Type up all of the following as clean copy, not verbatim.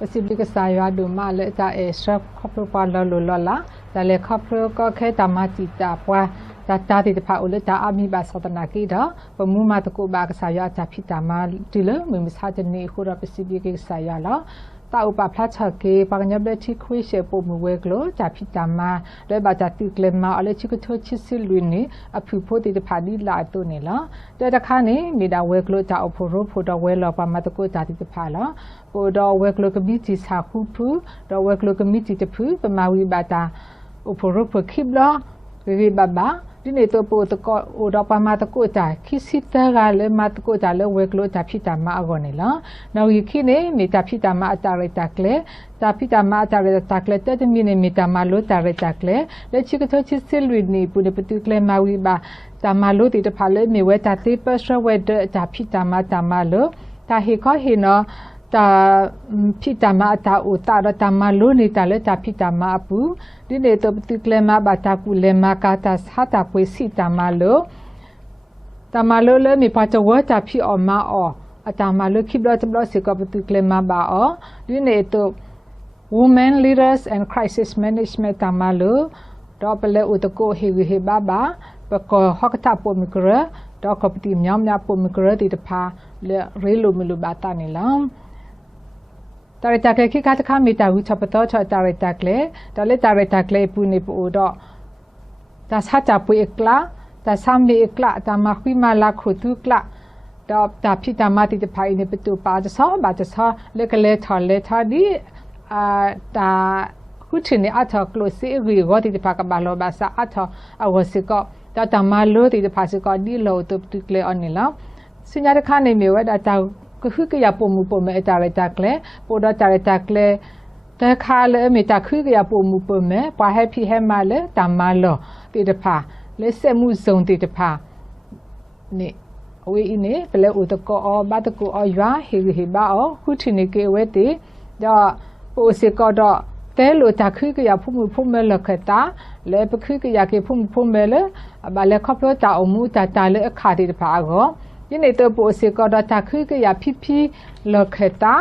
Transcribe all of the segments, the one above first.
specific saya do ma le ta extra couple pa lo la ta le couple ko khe ta ma ti ta pwa ta ti pha o le ta ami ba satana ki da pa mu ma ta ko ba ka saya ta phi ta ma ti le mi sa de ni ho ra specific saya la ta upa phla cha ke pa nya ble thi khwi she po mu we klo ta phi ta ma le ba ta ti kle ma ale chi ko tho chi si lu ni a phu pho ti pha ni la to ni la ta kha ni mi da we klo ta o pho ro pho do we lo pa ma ta ko ta ti pha la po do we klo ka bi ti sa khu phu do we klo ka mi ti te phu pa ma wi ba ta o pho ro pho khip lo ri ba baဒီနေ့တော့ပို့တော့ဟိုတော့ပါမတကိုတာခိစီတာကလည်းမတကိုတာလည်းဝဲကလို့တာဖြစ်တာမအကောနေလားနောက်ရခိနေမိတာဖြစ်တာမအတာရတာကလေတာဖြစ်တာမအတာရတာကလေတဲ့မိနေမိတာမလို့တာရတာကလေလက်ချိကချချစ်လွီနေပူနေပတူကလေမဝီပါတာမလို့တိတဖာလေမြေဝဲတာတိပစဝဲတာဖြစ်တာမတာမလို့တာဟေခဟေနော်ta pita ma ta uta da ta ma lo ni ta le ta pita ma pu di ne to tu klema ba ta ku le ma ka ta sa ta pwe si ta ma lo le mi pa to wa ta phi o ma o ata ma lo khip lo tblo se ko tu klema ba o di ne to women leaders and crisis management ta ma lo do pele u to ko he wi he ba ba pa ko hokta po mi kra do ko pti myam nya po mi kra ti ta pha le re lo mi lo ba ta ni laတာရတာကခိကတခမီတာဝချပတော့ချတာရတာကလေတော်လေတာရတာကလေပူနေပူတော့တာစာချပွေကလာတာဆမ်မီကလာတာမခွိမလာခုတုကလာတော့တာဖိတာမတိတဖိုင်နေပတူပါတဆောဘာတဆောလေကလေထော်လေထာဒီတာခုချင်နေအထောကလို့စီရီဂေါတိတဖကဘာလောဘာစာအထောအဝစီကတာတမလို့တိတဖစီကဒီလောတုပတူကလေအနိလာစညာတခနေမြေဝဲတာကခုကရပုံမူပုံမဲ့တာရတာကလေပိုဒတာရတာကလေတခါလေမေတာခုကရပုံမူပုံမဲ့ပွားဟက်ဖီဟဲမလေတမလောတိတဖာလေစက်မှုစုံတိတဖာနေအဝေးအင်းပလဲဥတကောဘာတကူအရွာဟေဟေဘာခုထနေကေဝဲတိတော့ပိုစကတော့တဲလိုတခုကရဖုံဖုံမဲ့လခတာလေပခုကရကေဖုံဖုံမဲ့လေဘာလေခပ်လို့တာအမှုတာလေအခါတိတဖာကောယနေ့တော့ပိုစကတော့တခုကရဖိလခတာ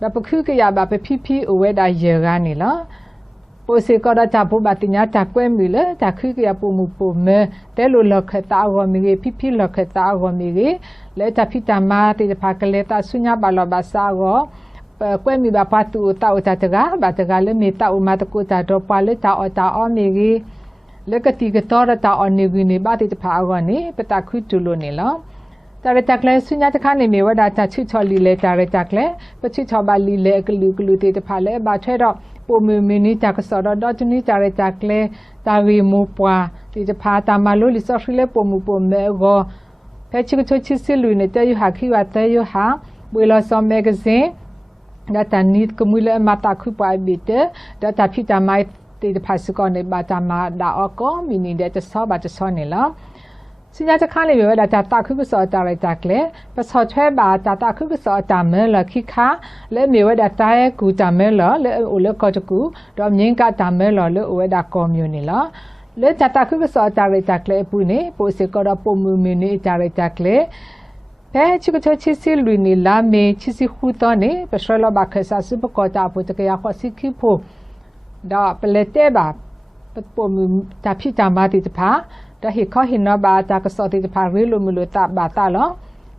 ဒါပခုကရဘာဖိအဝဲတာရေကနေလားပိုစကတော့တဘူဘာတင်ညာတကွဲမီလေတခုကရပုံမူပုံမဲတဲလိုလခတာဝမီဖိလခတာဝမီလေတဖိတမတေဖာကလေတာဆုညာဘာလဘာစာရောကွဲမီဘာပတ်တူတာဥတတကဘာတကလည်းမေတာဥမတကူတာတော့ပါလေတာအမီလေကတိကတော်တာအနိဂိနေဘာတိတဖာအောနေပတခုတူလို့နေလောတာရတက်လဲဆုညာတခါနေမြေဝဒတာချစ်ချော်လီလေတာရတက်လဲပချစ်ချော်ပါလီလေကလူတေတဖာလဲဘာထဲတော့ပုံမီမီနီတကစောတော့တနီတာရတက်လဲတာဝီမူပွားတိတဖာတာမလို့လီဆော့ဖီလေပုံမူပုံမဲကိုဖဲချစ်ချစ်စီလူနေတဲ့ယူဟာခိဝတဲ့ယူဟာဘွေလောဆောမဂဇင်းဒါတနီကမူလေမတာခုပွားဘီတဲ့ဒါတာဖီတာမိုက်တေတဖာစကနေဘာတာမာဒါအကောမီနီတဲ့တဆောဘာတဆောနေလားစညာတခါလေပဲဒါတာခုကစောတာရတာကလေပစောချဲဘာတာခုကစောတာမဲလခိခါလေမြေဝဒါတာရဲ့ကူတာမဲလလေအိုလကောတကူတော့မြင်းကတာမဲလလေဝဒါကောမြူနေလားလေတာခုကစောတာရတာကလေပူနေပိုစကတော့ပုံမူမီနေတာရတာကလေဲချိကချစ်စီလူနီလာမေချစ်စီခူတော့နေပစရလဘခဆာစပကောတာပုတကရခစီခိဖို့ဒါပလက်တဲ့ပါပုံမူတာဖိတာမာတိတဖာဒါဟိခဟိနဘာတာကစောတိတဖာရေလိုမလိုတာဘာတာလော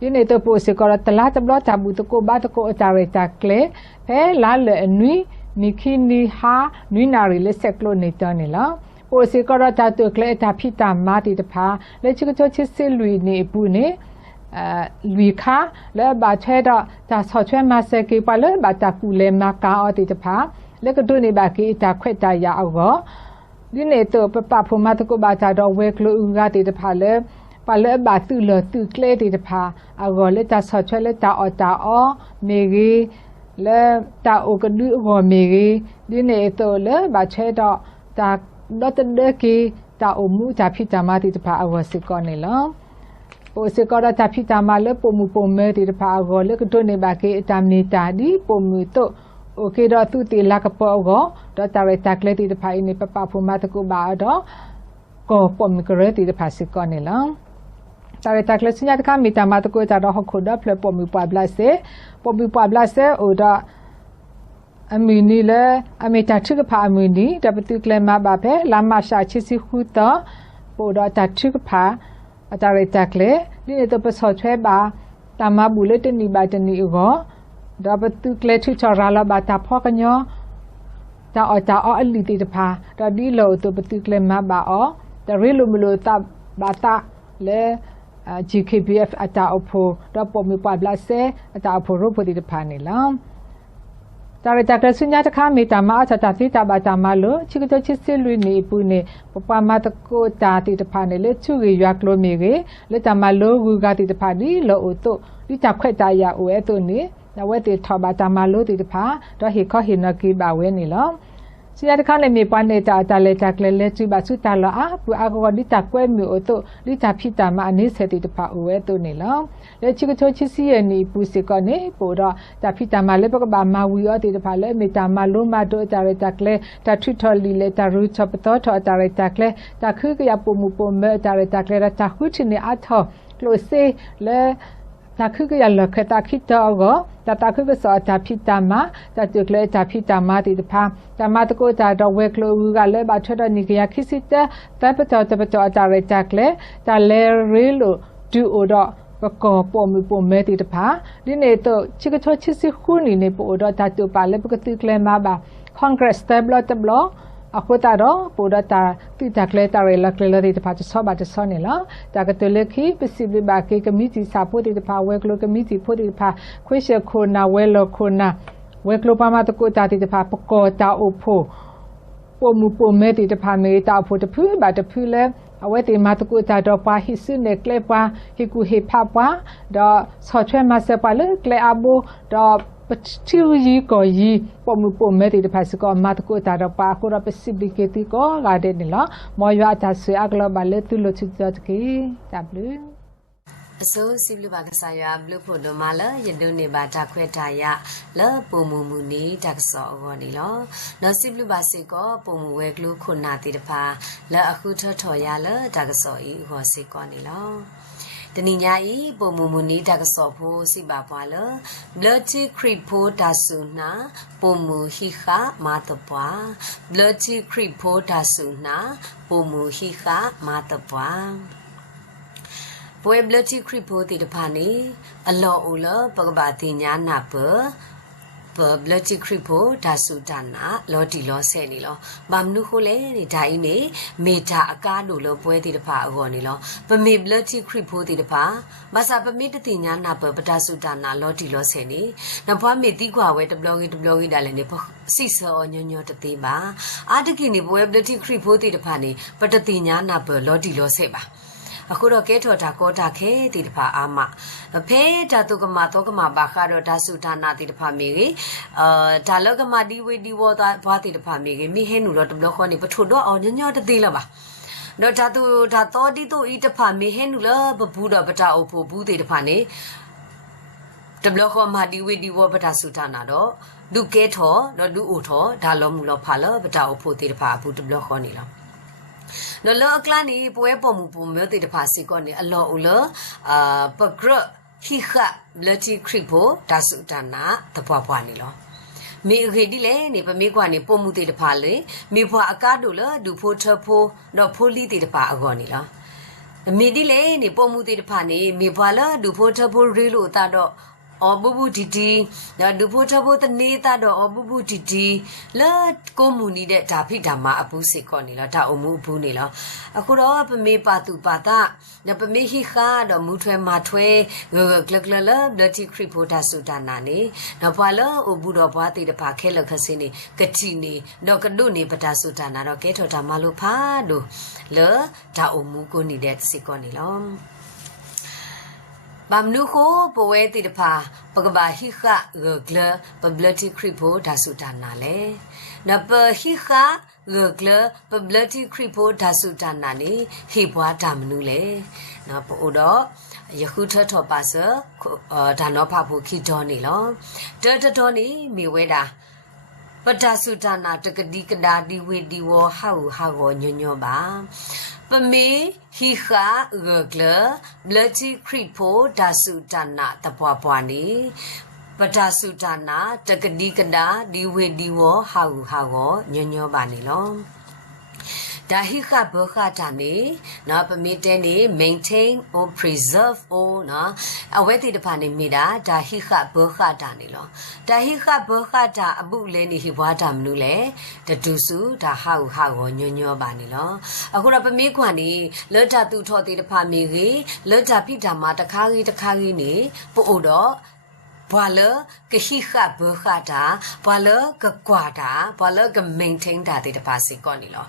ဒီနေတော့ပိုစကောတလာတဘလတာဘူးတကိုဘာတကိုအတာရတာကလေဖဲလာလေအနွီနိခိနီဟာနွီနာရီလက်ဆက်ကလို့နေတော့နေလားပိုစကောတာတုကလေတာဖိတာမာတိတဖာလက်ချကချချစ်စီလူနေဘူးနေလူခါလဲဘာချဲတော့တာဆောချဲမဆကေပါလဲဘာတာကူလေမကာအတိတဖာလေကဒုနေဘာကေတာခွက်တာရအောဒီနေတော့ပပဖမတ်ကိုဘာတာတော့ဝဲကလူငါတေတဖာလဲပါလဲဘာတူလတူကလေတေတဖာအောလေတာဆောချဲလေတာအတာအောမေကြီးလဲတာအိုကဒူအောမေကြီးဒီနေတော့လဲဘာချဲတော့တာတော့တဲ့ကေတာအိုမူတာဖိတာမတေတဖာအောစကောနေလောပိုစကောတာဖိတာမလဲပုံမူပုံမဲတေတဖာအောလေကဒုနေဘာကေအတမနေတာဒီပုံမူတော့โอเคတော့သူတေလာကပေါ်တော့တာရတာကလေးတဖိုင်နေပပဖမတ်ကိုဘာတော့ကိုပုံကရတီတဖာစကောနေလား တာရတက်လက်စညာတခါမီတာမတကိုကြတော့ဟုတ်ခုတော့ဖလပေါ်မူပွားဘလဆေအိုဒါအမီနီလေအမီတာထုကဖာအမီနီတပတူကလမဘာဖဲလာမရှာချီစီခုတော့ပိုတော့တထုကဖာအတာရတက်လေဒီနေတော့ပစောချဲပါတမဘူးလေတနီဘာတနီအောဒါပတူကလေထုချရာလာဘာတာဖောကညောတာအလီတီတဖာဒါဒီလိုတော့ပတူကလမဘာအောတရီလိုမလိုတဘာတာလေ GKPF အတာအဖို့တော့ပေါ်မူပွားဘလဆေအတာအဖို့ရိုပိုဒီတဖာနေလားတာရတက်စညာတခါမီတာမအတာတိတာဘာတာမလို့ချီကတချစ်စလူနေပူနေပပမတကိုတာတိတဖာနေလေချူရရွာကလိုမီကေလေတာမလို့ဂူဂါတိတဖာဒီလို့အိုတို့ဒီတာခွက်တာရအိုအဲတို့နေနဝဲတေထောဘာတာမလို့တိတဖာတော့ဟေခောဟေနကီဘာဝဲနေလောစီရတခါနေမြေပွားနေတာတာလေတက်လေလေချူဘာစုတာလာအပူအကောဒီတာကွဲမျိုးအိုတို့ဒီတာဖိတာမအနေဆက်တိတဖာအိုအဲတို့နေလောလေချီကချိုချီစီယနီပူစီကနေပိုတော့တာဖိတာမလေပကဘာမဝီယောတိတဖာလေမေတာမလုံးမတော့တာရတက်လေတာထွထော်လီလေတာရူချပတော့တာရတက်လေတာခုကရပမှုပမဲတာရတက်လေတာခုချနေအထောကလိုစေလေတာခုကရလခတာခိတောဂတာခုကစောတာဖိတာမတာတုကလေတာဖိတာမတိတဖာတာမတကိုတာတော့ဝဲကလိုကလည်းဘာထွတ်နေကြရခိစစ်တပတောတာရတက်လေတာလေရီလိုဒူအိုတော့ပကောပေါ်မူပေါ်မဲတီတဖာဒီနေတော့ချီကချောချစ်စီခုနီနေပိုတော့တာတူပါလေပကတိကလဲမှာပါ Congress table အခုတာတော့ပိုတော့တာတိတက်လဲတာရလကလဲတီတဖာချောပါချောနေလားတာကတလေခိပစီဘဘာကေကမီတီစာပိုတီတဖာဝဲကလိုကမီတီပိုတီတဖာခွေးရှခိုနာဝဲလောခိုနာဝဲကလိုပါမတကိုတာတီတဖာပကောတာအိုဖိုပေါ်မူပေါ်မဲတီတဖာမေတာဖို့တဖူးဘာတဖူးလဲအဝဲတီမတကူတာတော့ပါဟိစနေကလေပါဟိကူဟိဖပါတော့ဆောချွဲမဆက်ပါလေကလေအဘူတော့ပတီရီကိုရီပေါ်မူပေါ်မဲတီတဖာစကောမတကူတာတော့ပါကိုရပစီဘီကေတီကိုဂါဒဲနီလာမောရတာဆွေအကလဘလေတူလို့ချစ်ကြတကေw အစိုးစီဘလူဘာကစားရဘလူဖို့တို့မလာယဒုန်နေပါတာခွဲတာရလပုံမူမူနေတကစောအော်နေလောနော်စီဘလူဘာစေကောပုံမူဝဲကလူခုနာတိတဖာလအခုထထော်ရလတကစောဤဟောစေကောနေလောတဏိညာဤပုံမူမူနေတကစောဖို့စိပါပွားလဘလတိခရိဖို့ဒါဆုနာပုံမူဟိခမာတပွားဘလတိခရိဖို့ဒါဆုနာပုံမူဟိခမာတပွားပွဲဘလတိခရိဖိုတီတဖာနေအလောအိုလပကဘာတိညာနာပဘလတိခရိဖိုဒါစုဒါနာလောတီလောဆဲနေလောမမနုခိုလေနေဒါအင်းနေမေတာအကားလို့လောပွဲတီတဖာအော်နေလောပမေဘလတိခရိဖိုတီတဖာမဆာပမေတတိညာနာပပဒါစုဒါနာလောတီလောဆဲနေနဖွားမေတိကွာဝဲတဘလောဂီဒါလည်းနေစိစောညညတသေးပါအာတကိနေပွဲဘလတိခရိဖိုတီတဖာနေပတတိညာနာပလောတီလောဆဲပါအခုတော့ကဲထော်တာကောတာခဲတီတဖာအာမဖဲတာတုကမတောကမဘာခါတော့ဒါစုဒါနာတီတဖာမေကြီးဒါလောကမဒီဝေဒီဝတာဘာတီတဖာမေကြီးမိဟဲနူတော့တဘလခေါ်နေပထိုတော့အောင်ညညတသေးလားပါတော့ဒါတော်တီတို့ဤတဖာမေဟဲနူလားဘဘူးတော့ပတာအုပ်ဖို့ဘူးတီတဖာနေတဘလခေါ်မဒီဝေဒီဝပတာစုဒါနာတော့လူကဲထော်တော့လူအိုထော်ဒါလောမူလောဖာလောပတာအုပ်ဖို့တီတဖာဘူးတဘလခေါ်နေလားနော်လောကလနီပွဲပေါ်မူပုံမျိုးတေတဖာစီကောနေအလောဦးလပဂရခိခဘလတိခရိဖိုဒါစုတနာတပွားပွားနေလောမေခေဒီလေနေပမေကွာနေပုံမူတေတဖာလေမေဖွာအကားတို့လဒူဖိုထဖိုတော့ဖိုလီတေတဖာအကောနေလောမေဒီလေနေပုံမူတေတဖာနေမေဖွာလဒူဖိုထဖိုရီလို့တာတော့အော်ဘူဘူတီတီနော်ဒူဖိုထဖိုတနေတာတော့အော်ဘူဘူတီတီလာကိုမူနီတဲ့ဒါဖိဓမ္မအပူစစ်ခေါ်နေလားဒါအုံမှုအပူနေလားအခုတော့ပမေပါတူပါတာနပမေဟိခါတော့မူထွဲမာထွဲဂလဂလလဘလတိခရိဖိုဒါစုဒါနာနေနော်ဘာလောအဘူတော့ဘာတိတဖာခဲလခစင်းနေကတိနေတော့ကဒုနေပဒါစုဒါနာတော့ကဲထော်တာမလို့ဖာတို့လောဒါအုံမှုကိုနေတဲ့စစ်ခေါ်နေလားဘမ်နုခိုပဝဲတိတဖာပကဘာဟိခဂဂလပဘလတိခရိဖိုဒါစုဒါနာလေနပဟိခဂဂလပဘလတိခရိဖိုဒါစုဒါနာနေဟေဘွားဒါမနုလေနော်ပို့တော့ယခုထထောပါစဒါနောဖဖို့ခိတော်နေလောတတော်နေမိဝဲတာပ ta su ta na ta ka di ka da di we di wo ha go nyo nyo ba pa me hi kha gle bloody creep po da su ta na ta pwa ni pa ta su ta na ta ka di ka da di we di wo ha go nyo nyo ba ni lo da hi kha bo kha ta ni na permit ni maintain or preserve or na awe ti de pha ni mi da da hi kha bo kha ta ni lo da hi kha bo kha ta abu le ni hi bwa ta mnu le da tu su da ha go nyo nyo ba ni lo aku da permit kwa ni lo ta tu tho ti de pha mi gi lo ta phi da ma ta kha gi ni po o do ဘာလကဟိခဘခတာဘာလကကွာတာဘာလက maintain တာတဲ့တပါစီကောနီလော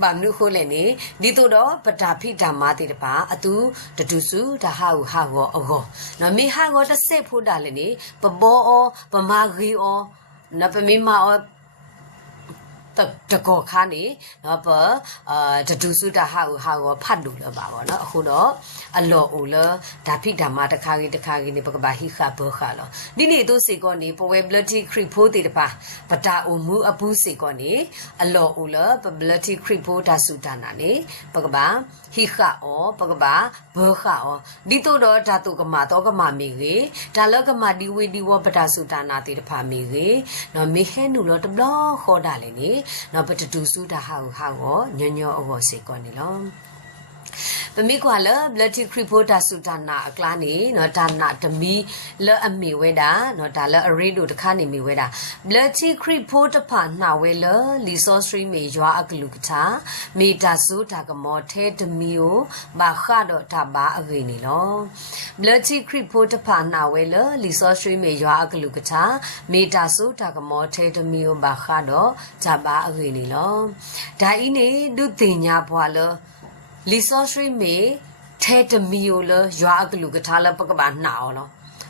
ဘာမနုခိုးလဲနေဒီတို့တော့ပတာဖိဓမ္မတဲ့တပါအတူတတူစုဒါဟာဟောအောနော်မိဟာကိုတဆက်ဖို့တာလဲနေပဘောအောပမာဂီအောနပမိမအောတကောခါနေနော်ပတတူစုတာဟာကိုဖတ်လို့လပါဘောနော်အခုတော့အလောအိုလဒါဖိဓမ္မတခါကြီးနေပကဘာဟိခဘောခါလောဒီနေ့တို့စေကောနေပဝဲ bloody creep ဖို့တေတပါပတာအိုမူအပူးစေကောနေအလောအိုလ bloody creep ဖို့ဒါစုတာနာနေပကဘာဟိခအောပကဘာဘောခအောဒီတို့တော့ဓာတုကမာတော့ကမာမီကြီးဒါလကမာဒီဝီဒီဝပတာစုတာနာတေတဖာမီကြီးနော်မေဟဲနူလောတဘလခေါ်တာလေနေနော်ပတတူစုတာဟာကိုညညောအောစေကောနေလောပမိကွာလ bloody creep တာစုတာနာအကလာနေနော်ဒါနာတမီလအမီဝဲတာနော်ဒါလအရေတို့တခါနေမီဝဲတာ bloody creep တဖာနှဝဲလလီဆောစထရီမေရွာအကလူကတာမီတာစုတာကမောထဲတမီကိုဘာခါတော့ဒါဘာအဂိနေလော bloody creep တဖာနှဝဲလလီဆောစထရီမေရွာအကလူကတာမီတာစုတာကမောထဲတမီကိုဘာခါတော့ဒါဘာအဂိနေလောဒါဤနေဒုတင်ညာဘွာလလီဆောစထရီမေထဲတမီယိုလရွာအကလူကထားလပကဘာနာအောလော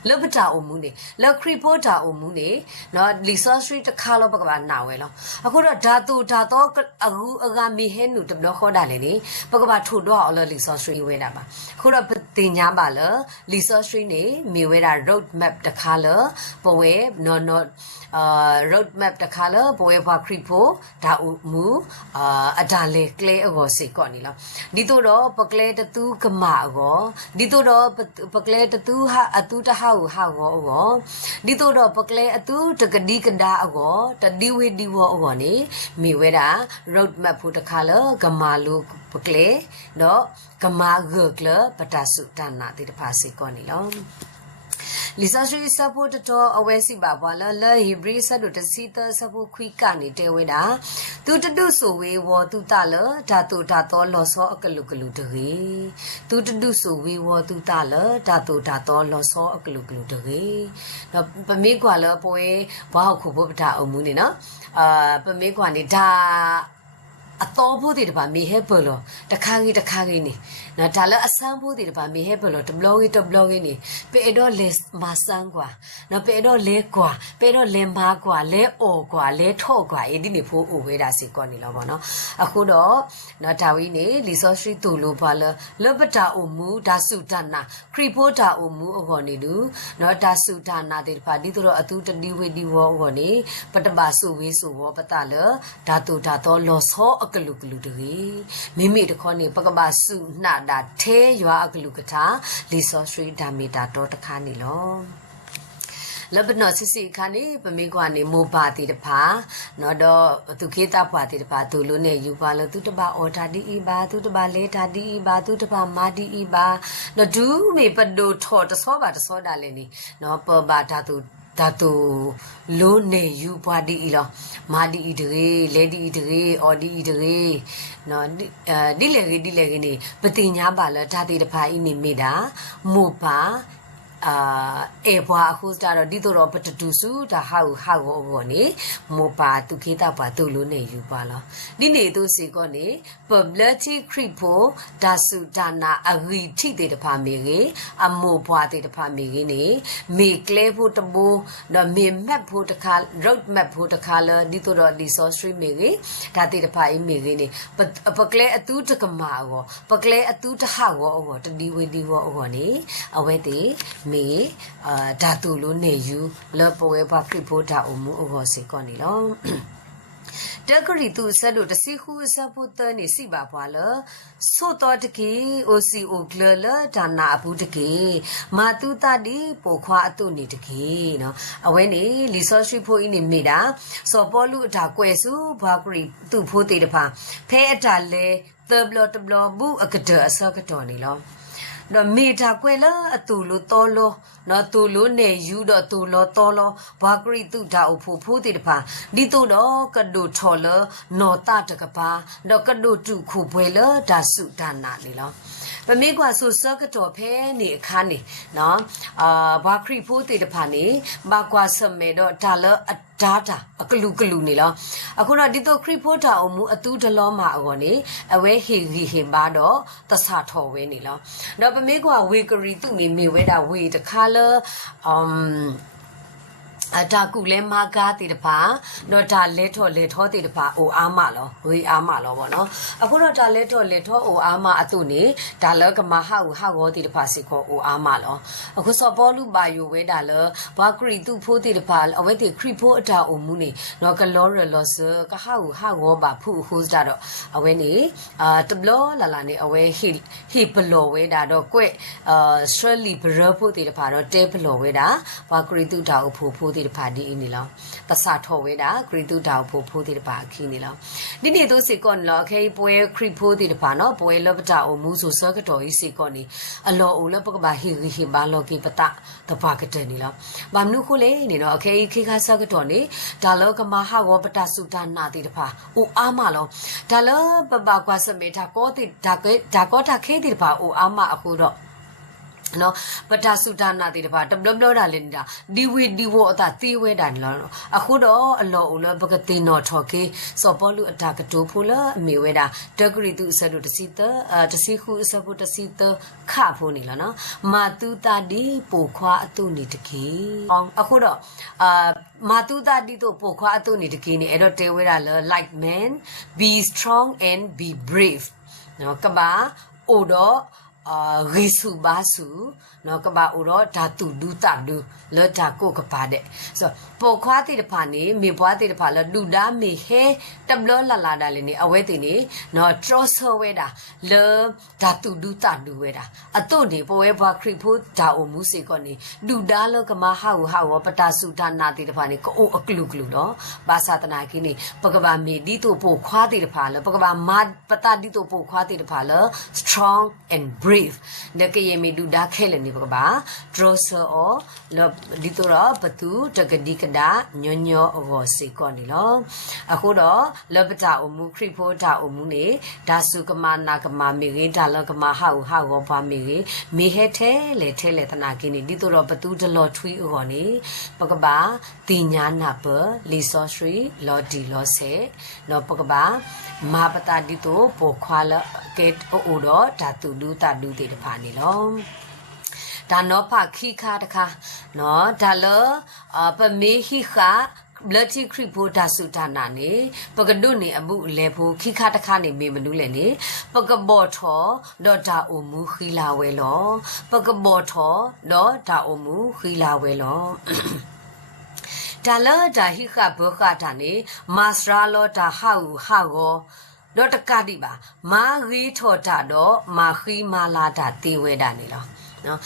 လပတာအုံမူနေလခရီပိုတာအုံမူနေနော်လီဆောစထရီတခါလပကဘာနာဝဲလောအခုတော့ဓာတုဓာတော့အခုအကမီဟဲနူတဘလခေါ်တာလေနေပကဘာထို့တော့အော်လီဆောစထရီဝဲတာပါအခုတော့တင်ညာပါလလီဆောစထရီနေမြေဝဲတာ road map တခါလပဝဲနော်road map တခါလပဝဲဘာခရီပိုဒါအုံမူအဒါလေကလေအောစေကောနီလောဒီတော့ပကလေတတူကမာအောဒီတော့ပကလေတတူဟာအတူတဟာအောဒီတော့ပကလေအတူတကဒီကဒါအောတဒီဝေဒီဝအောနေမိဝဲတာ road map ဖို့တခါလကမာလူပကလေနော်ကမာဂကလပတာစုတနာတိတဖာစီကောနီလောလီဆာရှိစပိုတတော်အဝဲစီပါဘွာလလဟီဘရီဆတ်တို့တစီတစပိုခွိကနေတဲဝဲတာသူတတုဆိုဝေဝသူတလဓာတုဓာတော်လောစောအကလုကလုတရေသူတတုဆိုဝေဝသူတလဓာတုဓာတော်လောစောအကလုကလုတရေနော်ပမေကွာလပွဲဘာခုဘပတာအုံမူနေနော်ပမေကွာနေဒါအတော်ဖို့ဒီတပါမေဟဲဘလောတခါကြီးနေနော်ဒါလည်းအဆန်းဖို့ဒီတပါမေဟဲဘလောတဘလောကြီးနေပေတော့လေမဆန်းကွာနော်ပေတော့လေကွာပေတော့လေမာကွာလေအော်ကွာလေထော့ကွာဒီနေဖို့အိုဝဲတာစီကောနေလောပေါ့နော်အခုတော့နော်ဒါဝီနေလီဆောစထရီတူလိုပါလပတာအိုမူဒါစုဒနာခရီပိုတာအိုမူအော်နေလူနော်ဒါစုဒနာဒီတပါဒီတော့အတူတဒီဝေဒီဝအော်နေပတပါစုဝေးစုဝပတလဒါတူဒါတော့လောစောကလုကလုတရေမိမိတခေါနေပကဘာစုနာတာထဲရွာအကလုကထာလီဆောစထရီဒါမီတာတော့တခါနေလောလဘနောစစ်စစ်ခါနေပမေကွာနေမိုပါတီတဖာနော်တော့သူခေတာပွားတီတဖာသူလို့နေယူပါလို့သူတပါအော်တာဒီအီဘာသူတပါလေတာဒီအီဘာသူတပါမာဒီအီဘာနော်ဒူးမေပဒိုထော်တစောပါတစောတာလည်းနေနော်ပဘာတာသူဒါတူလိုနေယူပွားဒီအီလောမာဒီအီတရေလေဒီအီတရေအော်ဒီအီတရေနော်ဒီလေကြီးနေပတိညာပါလားဓာတိတဖာအီနေမိတာမိုပါအေဘွာအခုကြတော့ဒီတော့ပတတူစုဒါဟာကိုနေမောပါသူခေတာပါသူလို့နေယူပါလားဒီနေသူစီကောနေ publicity creep ဖို့ဒါစုဒါနာအဂီထိတဲ့တဖာမေကြီးအမောဘွာတဲ့တဖာမေကြီးနေမေကလဲဖို့တဘိုးနော်မေမက်ဖို့တခါ road map ဖို့တခါလာဒီတော့ဒီ source stream မေကြီးဒါတဲ့တဖာအီမေကြီးနေပကလဲအတူတကမာအောပကလဲအတူတဟာအောတဒီဝေဒီဝအောနေအဝဲတဲ့ မေဓာတုလို့နေယူလောပဝဲဘခရိဖို့ဓာအမှုအောစေကောနီလောတကရီသူဆက်လို့တစီခုစဖို့တနေစီပါဘွာလဆိုတော့တကေအိုစီအိုကလလဒါနာဘူးတကေမာတူတာဒီပိုခွာအတုနေတကေနော်အဝဲနေလီဆော့ရှိဖို့ဤနေမိတာစောပေါ်လူအတာကွဲစုဘာကရီသူ့ဖို့တေတဖာဖဲအတာလဲတဘလဘူးအကဒအစကတော်နေလောတော့မိတာကွဲလာအတူလို့တော်လို့နော်တူလို့နေယူတော့တူလို့တော်လို့ဘာကရီသူဒါအဖို့တေတဖာဒီတို့တော့ကဒိုထော်လနော်တာတကပါတော့ကဒိုတူခုပွဲလဒါစုဒါနာနေလောပမေကွာဆိုစကတော်ဖဲနေအခါနေနော်ဘာခရီဖို့တေတဖာနေဘာကွာစမဲတော့ဒါလအဒါတာအကလူနေလောအခုတော့ဒီတော့ခရီဖို့တာအမှုအတူတလောမှာအော်နေအဝဲဟီဟီဘာတော့တဆာထော်ဝဲနေလောတော့ပမေကွာဝေကရီသူနေမေဝဲတာဝေတခါလအတာကူလဲမာကားတေတပါတော့ဒါလဲထော်တေတပါအိုအားမလောဝေအားမလောပေါ့နော်အခုတော့ဒါလဲထော်အိုအားမအတုနေဒါလကမဟာဝောတေတပါစီခေါ်အိုအားမလောအခုစောပေါ်လူပါယိုဝဲဒါလဘာကရီသူဖိုးတေတပါအဝဲတေခရီဖိုးအတာအိုမှုနေနော်ကလောရလောစကဟာဝောပါဖူဟိုးတာတော့အဝဲနေတဘလောလာနေအဝဲဟီဘလောဝဲဒါတော့ကွဲစထရလီဘရဖို့တေတပါတော့တဲဘလောဝဲတာဘာကရီသူတာအိုဖိုးတေတပါဒီအင်းနေလောတဆာထော်ဝဲတာခရီတူတာဖိုးတေတပါခီနေလောဒီနေ့တို့စီကွန်လောခေပွဲခရီဖိုးတေတပါနော်ပွဲလောပတာအိုမူဆိုစကတော်ကြီးစီကွန်နေအလောအိုလောပကပါဟီဘာလောကေပတာတပါကတဲ့နေလောဘာမနုခုလေနေနော်အခေခေခါစကတော်နေဒါလောကမဟာဝပတာစုတာနာတေတပါအိုအားမလောဒါလောပပကွာစမေတာကောတေဒါကောတာခေတေတပါအိုအားမအခုတော့နော်ပတာစုဒါနာတေတပါတဘလတာလင်းတာဒီဝီဒီဝအတာတီဝဲတာနော်အခုတော့အလောအလောပကတိနော်ထော်ကေစောပေါ်လူအတာကတိုဖူလာအမေဝဲတာတဂရီသူအစတို့တစီတစီခုအစဖို့တစီတခဖို့နေလားနော်မာတူတာဒီပိုခွာအတုနေတကေအခုတော့မာတူတာဒီတို့ပိုခွာအတုနေတကေနေအဲ့တော့တဲဝဲတာလ like man be strong and be brave နော်ကဘာအိုတော့ရီစုဘာစုနော်ကဘာဥရောဓာတုဒုတဒုလောဓာကိုကပါတဲ့ဆိုပေါ်ခွားတိတဖာနေမေပွားတိတဖာလောလူဒါမေဟဲတဘလလာဒါလည်းနေအဝဲတင်နေနော်ထရောဆောဝဲတာလောဓာတုဒုတဒုဝဲတာအတုတ်နေပေါ်ဝဲဘွားခရိဖို့ဓာအမှုစေကောနေလူဒါလောကမဟာဝပတာစုဒါနာတိတဖာနေကိုအကလူနော်ဘာသာတနာကိနေပကဘာမေဒီတို့ပေါ်ခွားတိတဖာလောပကဘာမပတာဒီတို့ပေါ်ခွားတိတဖာလော strong and brave ဒကယေမီဒူဒါခဲလနေပကဘာဒရောဆောလောဒီတိုရဘတူတကဒီကဒါညညောအောစေကောနေလောအခုတော့လောပတာအမှုခရိဖို့တာအမှုနေဒါစုကမနာကမမေရင်ဒါလောကမဟာဝဘာမေရင်မေဟဲထဲလေတနာကိနေဒီတိုရဘတူဒလောထွီအောနေပကဘာတင်ညာနာပလီဆောစရီလောဒီလောဆေနောပကဘာမာပတာဒီတိုပိုခွာလကေအိုတော့ဓာတုဒုတဒုတေတဖာနေလောဒါနောဖခိခါတခါနော်ဒါလပမေဟိခါဘလတိခရိဘောဒါစုဒါနာနေပကဒုနေအမှုလေဖို့ခိခါတခါနေမေမနုလေနေပကဘောထောဒေါ်တာအိုမူခီလာဝဲလောပကဘောထောဒေါ်တာအိုမူခီလာဝဲလောဒါလဒါဟိခဘောခတာနေမစရာလောဒါဟာကိုတော့တကတိပါမာဂီထောတာတော့မာခီမာလာတာတေဝဲတာနေလောနော်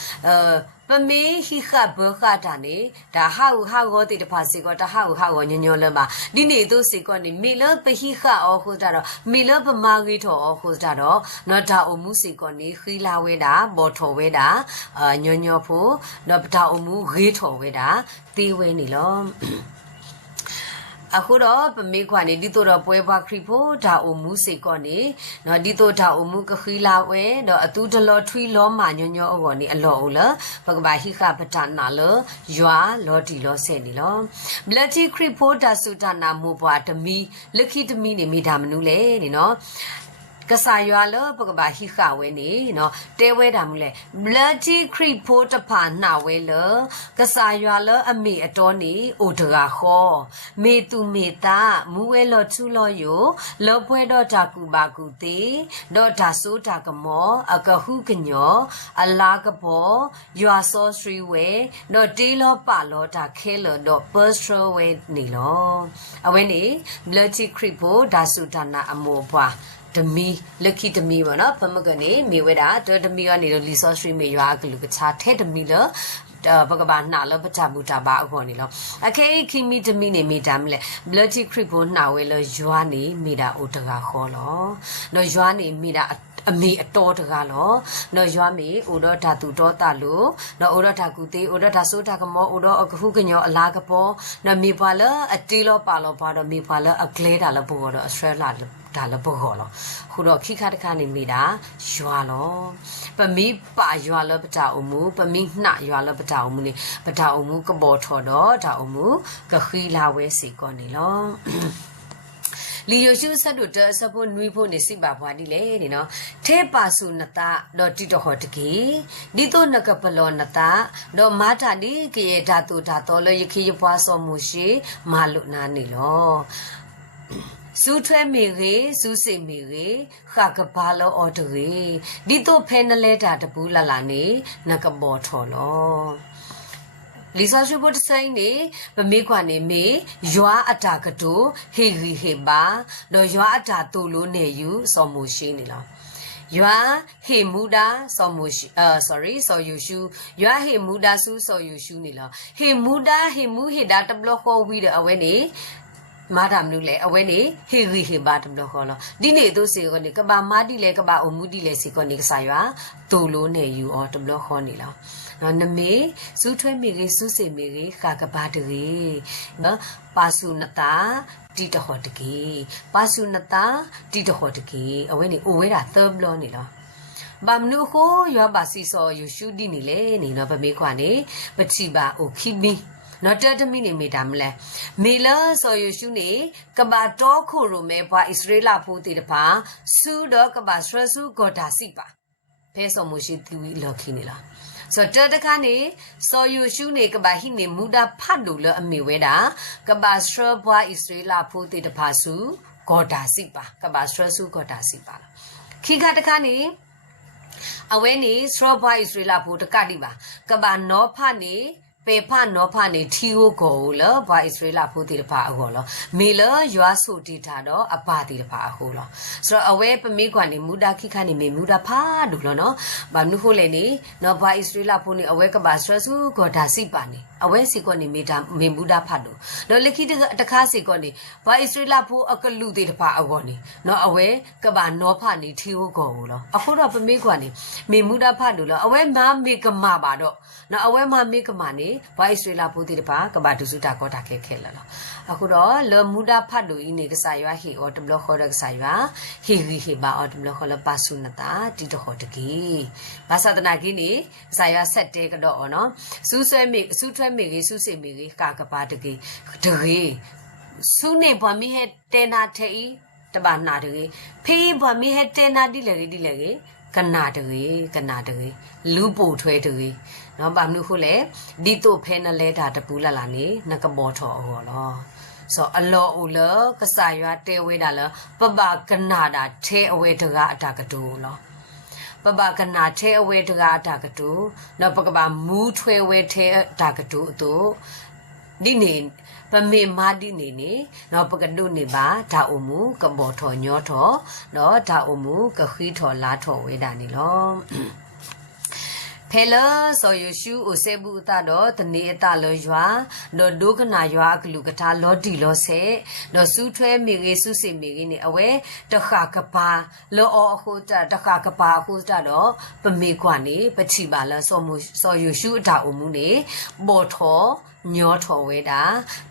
ပမေဟိခဘခတာနေဒါဟာကိုတေတဖာစီကောတာဟာကိုညညလမဒီနေသူစီကောနေမေလပဟိခအောခုတာတော့မေလပမာဂီထောအောခုတာတော့နော်ဒါအမှုစီကောနေခီလာဝဲတာဘောထော်ဝဲတာညညဖို့နော်ဒါအမှုဂေးထော်ဝဲတာတေဝဲနေလောအခုတော့ပမေခွာနေဒီတော့ပွဲပွားခရီဖို့ဒါအမှုစေကောနေနော်ဒီတော့ဒါအမှုကခီလာဝဲတော့အတူတလောထွီလောမာညညအောနေအလောလပကဘာဟိခပတနာလယွာလောဒီလောဆဲနေလောဘလတိခရီဖို့ဒါစုတနာမူပွားတမီလခိတမီနေမိဒါမနုလေနေနော် ကစားရွာလပကဘာဟိခဝဲနေနော်တဲဝဲတာမလဲ bloody creep ဖို့တဖာနှဝဲလကစားရွာလအမေအတော်နေအိုတရာခောမေသူမေတာမူဝဲလောချူလောယိုလောပွဲတော့တာကူပါကူသေးတော့ဒါဆိုတာကမောအကဟုကညောအလာကဘောရွာစောစရီဝဲတော့တေးလောပါလောတာခဲလောတော့ personal way နေလောအဝဲနေ bloody creep ဖို့ဒါဆိုတာနာအမောပွားတမီလက်ခိတမီပေါ့နော်ဖမကနေမိဝဲတာတော်တမီကနေတော့လီဆော့စထရီမေရွာကလူကချာထဲတမီလဘကဘာနာလပချဘူတာဘာအခုနေလောအခဲခိမီတမီနေမိတာမလဲ bloody creep ကိုနှာဝဲလောရွာနေမိတာအိုတကခေါ်လောနော်ရွာနေမိတာအမေအတော်တကားလောနော်ရွာမေအိုတော့ဓာတူတော်တာလို့နော်အိုတော့ဓာကူသေးအိုတော့ဓာဆိုတာကမောအိုတော့အခုကညောအလားကပေါ်နော်မေပါလအတီလောပါလောပါတော့မေပါလအကလဲတာလဘောတော့အစရလာဒါလဘောဟောလောခုတော့ခိခါတခါနေမိတာရွာလောပမီပါရွာလပတာအမှုပမီနှရွာလပတာအမှုနေပတာအမှုကဘောထော်တော့ဒါအမှုကခီလာဝဲစီကောနေလောလီယိုရှုဆက်တို့တဆဖို့နွေးဖို့နေစိပါဘွားဒီလေနေနော်ထဲပါစုနတာတော့တိတော်ဟောတကေဒီတော့နကပလောနတာတော့မာတာဒီကေဓာတုဓာတော်လရခိယပွားစောမှုရှိမာလုနာနေလောစူထွဲမီရေစူစေမီရေခကဘာလောအော်တရေဒီတော့ဖဲနလဲတာတပူးလာလာနေနကဘောထော်လောလီဆော့ရှုဖို့တဆိုင်နေဗမေခွာနေမေရွာအတာကတူဟေရီဟေဘာတော့ရွာအတာတူလို့နေယူစော်မှုရှိနေလားရွာဟေမူဒါစော်မှုရှိsorry စော်ယူရှုရွာဟေမူဒါစုစော်ယူရှုနေလားဟေမူဒါဟေမူဟေဒါတဘလခေါ်ဝီတဲ့အဝဲနေမာဒမ်နုလေအဝဲနေဟေရီဟေဘာတဘလခေါ်လောဒီနေတို့စီကနေကဘာမာဒီလေကဘာအမှုဒီလေစီကနေကစားရွာတူလို့နေယူအော်တဘလခေါ်နေလားနော်နမေစူးထွဲမိရေစူးစေမိရေခါကဘာတရေနော်ပါစုနတာတီတဟောတကေပါစုနတာတီတဟောတကေအဝဲနေအိုဝဲတာသဘလောနေလားဘာမနုခိုယောဘာစီဆောယူရှုဒီနေလေနေနော်ဗမေခွာနေပတိပါအိုခိမီနော်တတမီနေမိတာမလဲမေလာဆောယူရှုနေကဘာတော့ခိုရိုမဲဘွာဣသရေလဖိုးတေတဖာစူတော့ကဘာစရဆူဂေါ်ဒါစီပါဖဲဆောမှုရှိသူလော်ခိနေလားဆိုတော့တခါနေစော်ယူရှုနေကဘာဟိနေမူဒါဖတ်လို့လအမေဝဲတာကဘာစရဘွာဣသရေလဖိုးတေတဖာစုဂေါ်ဒါစီပါကဘာစရဆူဂေါ်ဒါစီပါခိခါတခါနေအဝဲနေစရဘွာဣသရေလဖိုးတကတိပါကဘာနောဖနေပေဖနောဖနေထီယိုကိုလဘာဣသရေလဖိုးတေတဖာအကောလမေလရွာဆိုတီတာတော့အပါတေတဖာအဟိုလဆိုတော့အဝဲပမေခွာနေမူဒါခိခါနေမေမူဒါဖာဒူလနော်ဘာနုခိုလေနေနော်ဘာဣသရေလဖိုးနေအဝဲကဘာစရဆူဂေါ်ဒါစီပါနေအဝဲစီကနေမေတာမေမူဒါဖတ်လို့နော်လက်ခိတခါစီကနေဘာဣသရေလဖိုးအကလူတေတဖာအကောနေနော်အဝဲကဘာနောဖနေထီယိုကိုလောအခုတော့ပမေခွာနေမေမူဒါဖတ်လို့အဝဲမမေကမာပါတော့နော်အဝဲမမေကမာနေဘာဣသရေလဖိုးတေတဖာကဘာဒုစုတာကောတာခဲခဲလာလားအခုတော့လမူဒါဖတ်လို့ဤနေကစားရွာဟေအော်တဘလခေါ်တဲ့ကစားရွာဟေရီဟေဘာအော်တဘလခေါ်လပါဆုနတာတီတခေါ်တကေဘာသာတနာကိနေစားရွာဆက်တဲကတော့အော်နော်စူးဆွဲမိစူးထွဲမိကြီးစူးစေမိကြီးကာကပါတကေတကေစူးနေဘွားမိဟဲတဲနာထေဤတဘာနာတကေဖေးဘွားမိဟဲတဲနာဒီလေကေကနာတကေလူပိုထွဲတကေနော်ဘာမလို့ခုလေဒီတို့ဖဲနလဲတာတပူလာလာနေနကဘောထော်အော်လောဆိုအလောအိုလကစားရွာတဲဝဲတာလပပကနာတာထဲအဝဲတကအတာကတူလောပပကနာထဲအဝဲတကအတာကတူနော်ပကဘာမူးထွဲဝဲထဲအတာကတူတို့ဒီနေပမေမာဒီနေနေနော်ပကဒုနေပါဒါအုံမူကဘောထော်ညောထော်နော်ဒါအုံမူကခီထော်လာထော်ဝဲတာနေလောဖဲလဆိုယရှုအိုဆေဘူးတာတော့တနေအတလောရွာတော့ဒုကနာရွာကလူကထာလောဒီလောဆဲတော့စူးထွဲမိရေစုစီမိရေနေအဝဲတခါကပါလောအခုတာတခါကပါအခုတာတော့ပမေကွာနေပချိပါလားစောယရှုအတာအုံမူနေဘောထော ညောထော်ဝဲတာ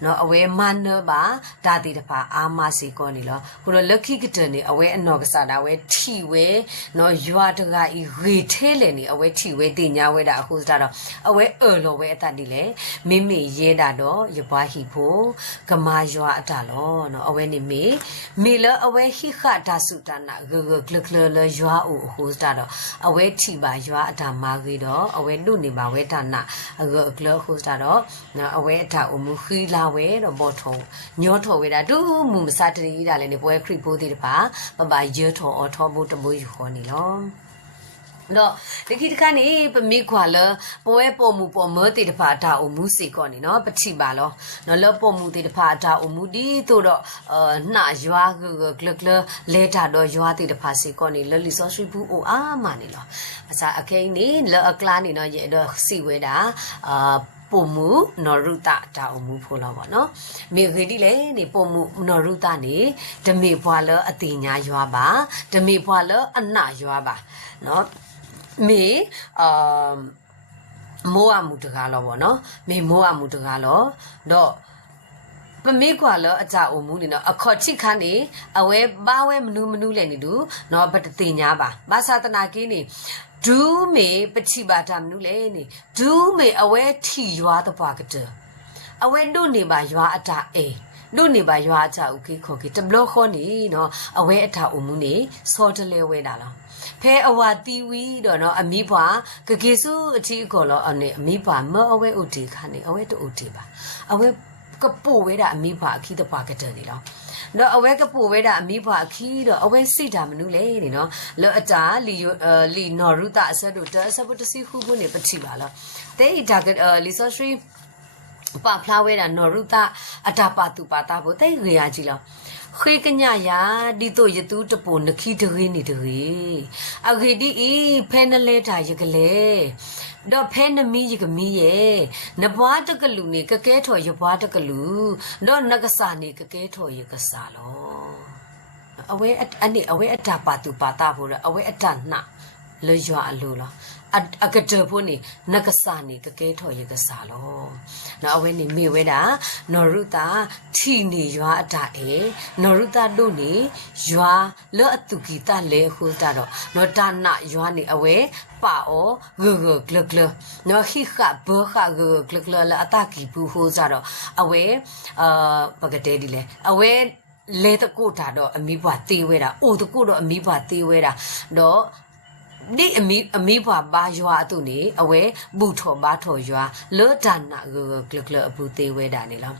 နော်အဝဲမနပါဒါတိတဖာအာမစီကောနေလောခုတော့လက်ခိကတနေအဝဲအနော်ကစားတာဝဲထီဝဲနော်ရွာတကဤရေထဲလေနေအဝဲထီဝဲတင်ညာဝဲတာအခုစားတော့အဝဲလောဝဲအတတ်နေလေမိမိရဲတာတော့ရပွားဟီဖို့ကမာရွာအတလောနော်အဝဲနေမေလအဝဲဟိခတာစုတနာဂဂကလကလရွာအိုအခုစားတော့အဝဲထီပါရွာအတာမာကြီးတော့အဝဲလူနေပါဝဲတာနာအဂကလခုစားတော့နော်အဝဲအတာအမှုခီလာဝဲတော့ဘောထုံညောထော်ဝဲတာဒူးမူမစားတရီတာလည်းနေပွဲခရစ်ဖို့တိတပါပပရဲထော်အော်ထော်ဖို့တမိုးယူခေါ်နေလောတော့ဒီကိတကနေပမိခွာလပွဲပေါ်မှုပေါ်မတေတဖာတာအမှုစီကောနေနော်ပချိပါလောနော်လောပေါ်မှုတေတဖာတာအမှုဒီတို့တော့နှရွာကလကလလေတာတော့ရွာတေတဖာစီကောနေလလီဆောရှိဘူးအိုအာမနေလောအစားအခိန်နေလောအကလာနေနော်ရဲ့တော့စီဝဲတာပုံမှုနော်ရုတာတာအမှုဖို့လောက်ပါနော်မေခေတိလေနေပုံမှုနော်ရုတာနေဓမေဘွာလအတိညာရွာပါဓမေဘွာလအနရွာပါနော်မေမိုးအမှုတကားလောပေါ့နော်မေမိုးအမှုတကားလောတော့ပမေကွာလောအကြအုံမှုနေနော်အခေါ်ချိခါနေအဝဲဘာဝဲမနူးလဲနေတူနော်ဘတ်တိညာပါဘာသာတနာကင်းနေဒူးမေပချိပါတာမနူးလဲနေဒူးမေအဝဲထီရွာတပွားကတအဝဲတို့နေပါရွာအတာအေတို့နေပါရွာအကြဥခေခေါ်ကေတဘလခေါ်နေနော်အဝဲအတာအုံမှုနေစောတလဲဝဲတာလောဖဲအဝါတီဝီတော့နော်အမိဘွားကကေစုအချီအကော်လောအနေအမိဘွားမအဝဲဥတီခါနေအဝဲတူဥတီပါအဝဲကပိုဝဲတာအမိဘွားအခီးတပွားကတဲ့နေလောနော်အဝဲကပိုဝဲတာအမိဘွားအခီးတော့အဝဲစိတာမနုလေနေနော်လောအတာလီနော်ရူတာအဆက်တို့တဆပ်တစီခုခုနေပတိပါလောတဲဤဒါကလီဆိုစရီပါဖလာဝဲတာနော်ရူတာအတာပါတူပါတာဘိုတဲရေရကြီးလောခေကညယာဒီတို့ရတူးတပိုနခိတရီနေတရီအခေဒီဤဖဲနလဲတာရကလေတော့ဖဲနမီရကမီရဲ့နဘွားတကလူနေကကဲထော်ရဘွားတကလူတော့နကစာနေကကဲထော်ရကစားလောအဝဲအနေအဝဲအတာပါတူပါတာဖို့အဝဲအတနှလေရွာအလိုလားအကတဖို့နေနကစာနေကကဲထော်ရကစားလောနော်အဝဲနေမေဝဲတာနော်ရုတာထီနေရွာအတာအေနော်ရုတာတို့နေရွာလောအတုကီတလေခုတာတော့နော်တာနရွာနေအဝဲပါအောဂဂကလကလနော်ခိခဘခဂဂကလကလအတာကီဘူးဟိုကြတော့အဝဲပကတဲ့ဒီလေအဝဲလေတကုတာတော့အမိဘတေးဝဲတာအိုတကုတော့အမိဘတေးဝဲတာတော့ဒီအမိဘဘာရွာအတုနေအဝဲဘူထော်ဘာထော်ရွာလောဒါနာကလကလအပူသေးဝဲတာနေလား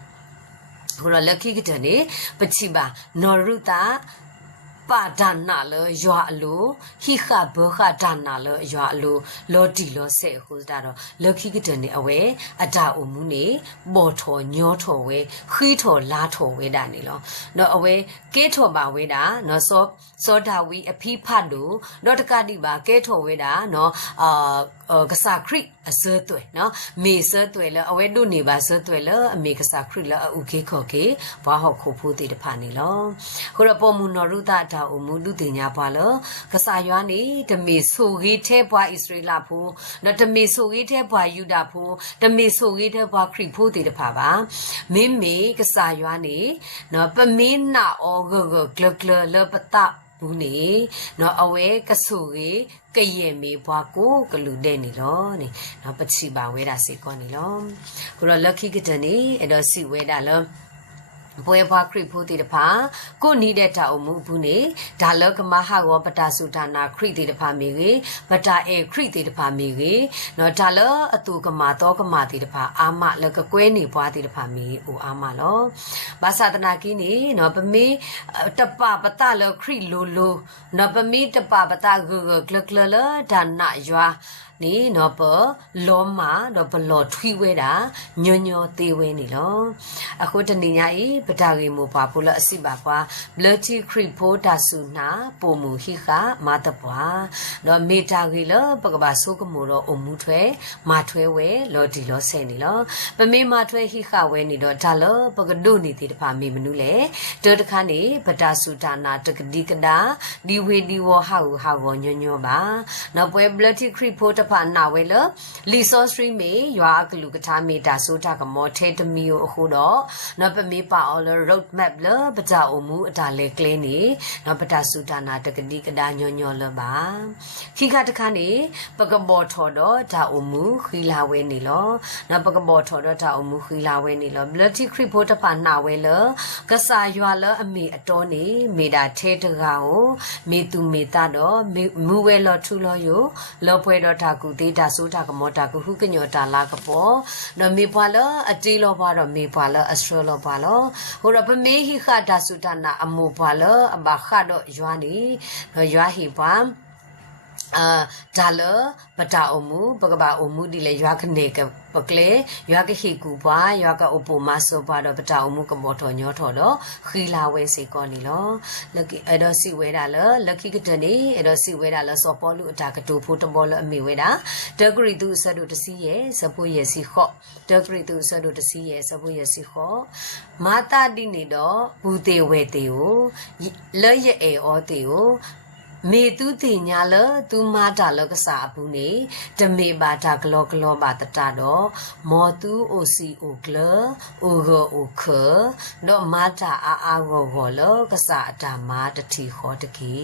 ခုတော့လက်ခိကတဲ့နေပချိပါနော်ရုတာပါဒါနာလရွာအလိုဟိခဘခဒါနာလရွာအလိုလောဒီလောဆဲခုဒါတော့လက်ခိကတဲ့နေအဝဲအတာအုံမှုနေပေါ်ထော်ညောထော်ဝဲခီးထော်လာထော်ဝဲတာနေလောနော်အဝဲကဲထော်ပါဝဲတာနော်စောဒါဝီအဖိဖတ်လို့တော့တကတိပါကဲထော်ဝဲတာနော်ကစားခရစ်အစဲတွေနော်မေစဲတွေလအဝဲတို့နေပါစဲတွေလအမေကစားခရစ်လအုခေခေါ်ကေဘာဟောခိုဖိုးတေတဖာနေလောခုတော့ပေါ်မူနော်ရုတာတာအမှုလူတင်ညာပါလောကစားရွာနေတမေဆိုကြီးထဲပွားဣသရေလဖို့နော်တမေဆိုကြီးထဲပွားယူဒာဖို့တမေဆိုကြီးထဲပွားခရစ်ဖို့တေတဖာပါမင်းမေကစားရွာနေနော်ပမင်းနာအောဂဂကလကလလပတာဘူးနေနော်အဝဲကဆူကြီးကရဲ့မေဘွားကိုကလူတဲ့နေလောနေနော်ပချိပါဝဲတာစေကောနေလောခုတော့လက်ခိကတနေအဲ့တော့စီဝဲတာလောပွဲဘွားခရစ်ဖို့တေတဖာကိုနီးတဲ့တာအမှုဘူးနေဒါလောကမဟာဝပတာစုဒါနာခရစ်တေတဖာမေကြီးပတာအေခရစ်တေတဖာမေကြီးနော်ဒါလောအတူကမာတော့ကမာတေတဖာအာမလကကွဲနေဘွားတေတဖာမေအိုအာမလောဘာသာတနာကင်းနေနော်ပမေတပပတာလောခရစ်လိုနော်ပမေတပပတာဂဂကလကလဒါနာရွာနေနော်ပလောမာတော့ဘလောထွီဝဲတာညညသေးဝဲနေလောအခုတနေညာဤပဒါကေမိုပါဖလအစိပါပွားဘလတီခရစ်ဖိုတာဆုနာပုံမူဟိခမာတပွားနော်မေတာကေလပကဘာဆုကမိုတော့အုံမှုထွဲမာထွဲဝဲလော်ဒီလောဆဲနေလောပမေမာထွဲဟိခဝဲနေတော့ဒါလောပကဒုနေတိတဖာမေမနုလေတောတခါနေပဒါဆုဒါနာတကတိကဒါဒီဝေဒီဝဟာဝညညပါနော်ပွဲဘလတီခရစ်ဖိုတ ဖာနာဝဲလလီဆောစထရီမေရွာကလူကထားမေတာဆိုတာကမောထဲတမီကိုအခုတော့နော်ပမေပါအော်လ road map လပကြအုံမူအတာလေကလေးနေနော်ပတာစုတာနာတကတိကဒါညောညောလပါခိခတခါနေပကဘောထော်တော့ဒါအုံမူခီလာဝဲနေလောနော်ပကဘောထော်တော့ဒါအုံမူခီလာဝဲနေလော bloody creep ဖို့တဖာနာဝဲလကစားရွာလအမေအတော်နေမေတာထဲတကာကိုမေသူမေတာတော့မူဝဲလောထူလောယိုလောပွဲတော့တာကူသေးတာဆိုတာကမောတာကူဟုကညောတာလာကပေါ်နော်မေပွာလအတီလောပွာတော့မေပွာလအစထရလောပွာလောဟိုတော့ပမေဟိခတာဆိုတာနာအမိုပွာလအဘခတော့ရွာနေနော်ရွာဟိပွာဒါလပတာအမှုပကဘာအမှုဒီလေရွာကနေကပကလေရွာကဟိကူပွားရွာကအပူမဆောပွားတော့ပတာအမှုကမောထော်ညောထော်တော့ခီလာဝဲစီကောနီလောလက်ကအဲ့တော့စီဝဲတာလလက်ခိကတနေအဲ့တော့စီဝဲတာလစောပေါ်လူအတာကတူဖို့တဘောလအမေဝဲတာဒဂရီသူဆဒုတစီရဲ့စဖို့ရဲ့စီခော့ဒဂရီသူဆဒုတစီရဲ့စဖို့ရဲ့စီခော့မာတာဒီနေတော့ဘူတေဝဲတေကိုလက်ရဲ့အောတေကိုမေသူတင်ညာလသူမာတာလကစားဘူးနေတမေပါတာဂလောဂလောပါတတာတော့မောသူအိုစီအိုကလအိုဂအိုခတော့မာတာအာဂောဂောလကစားအတာမာတတိခောတကေ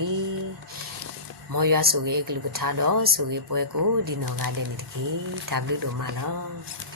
မောရဆိုကေကလူကထားတော့ဆိုကေပွဲကိုဒီနော်ကတဲ့နေတကေ W တို့မှာနော်